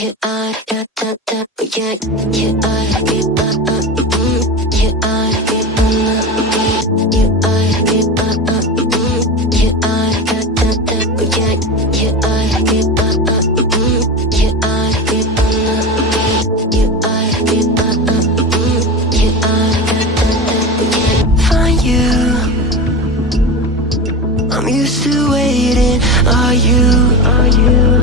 you are, yeah, da, da, yeah, you are, you are, you are, you are, you are, you are, you are, da, da, da, yeah, you are, you are, you are, you are, you are, you are, you are, da, da, da, yeah. Find you, I'm used to waiting. Are you?